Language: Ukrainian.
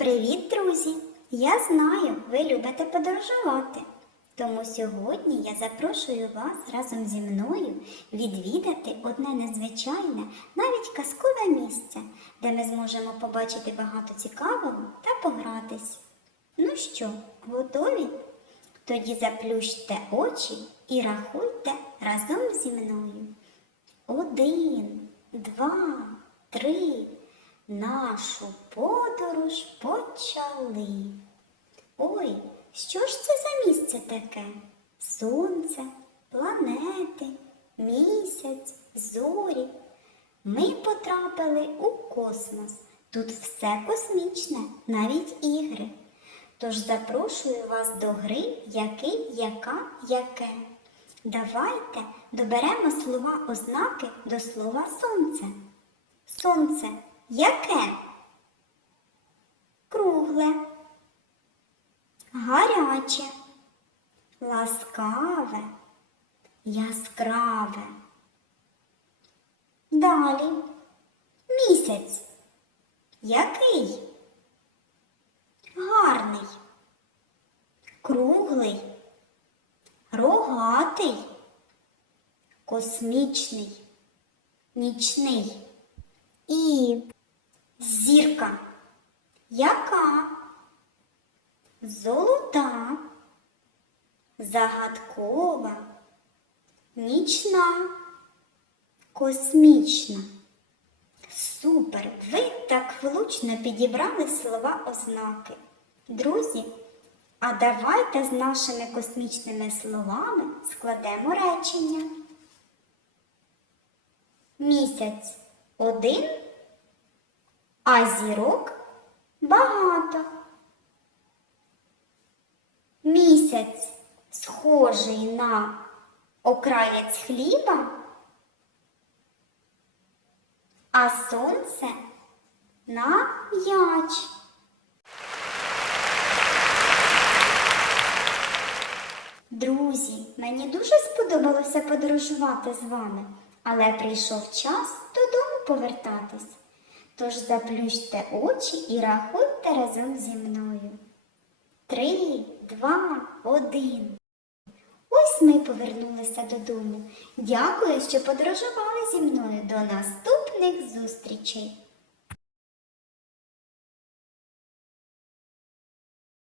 Привіт, друзі! Я знаю, ви любите подорожувати. Тому сьогодні я запрошую вас разом зі мною відвідати одне незвичайне, навіть казкове місце, де ми зможемо побачити багато цікавого та погратись. Ну що, готові? Тоді заплющте очі і рахуйте разом зі мною. Один, два, три. Нашу подорож почали. Ой, що ж це за місце таке? Сонце, планети, місяць, зорі. Ми потрапили у космос. Тут все космічне, навіть ігри. Тож запрошую вас до гри який, яка, яке. Давайте доберемо слова ознаки до слова сонце. Сонце яке? Кругле, гаряче, ласкаве, яскраве. Далі. Місяць. Який? Гарний, круглий, рогатий, космічний, нічний. І зірка. Яка? Золота, загадкова, нічна, космічна. Супер! Ви так влучно підібрали слова ознаки. Друзі, а давайте з нашими космічними словами складемо речення. Місяць один, а зірок багато. Місяць схожий на окраєць хліба, а сонце на м'яч. Друзі, мені дуже сподобалося подорожувати з вами, але прийшов час додому повертатись. Тож заплющте очі і рахуйте разом зі мною. Три, два, один. Ось ми повернулися додому. Дякую, що подорожували зі мною. До наступних зустрічей!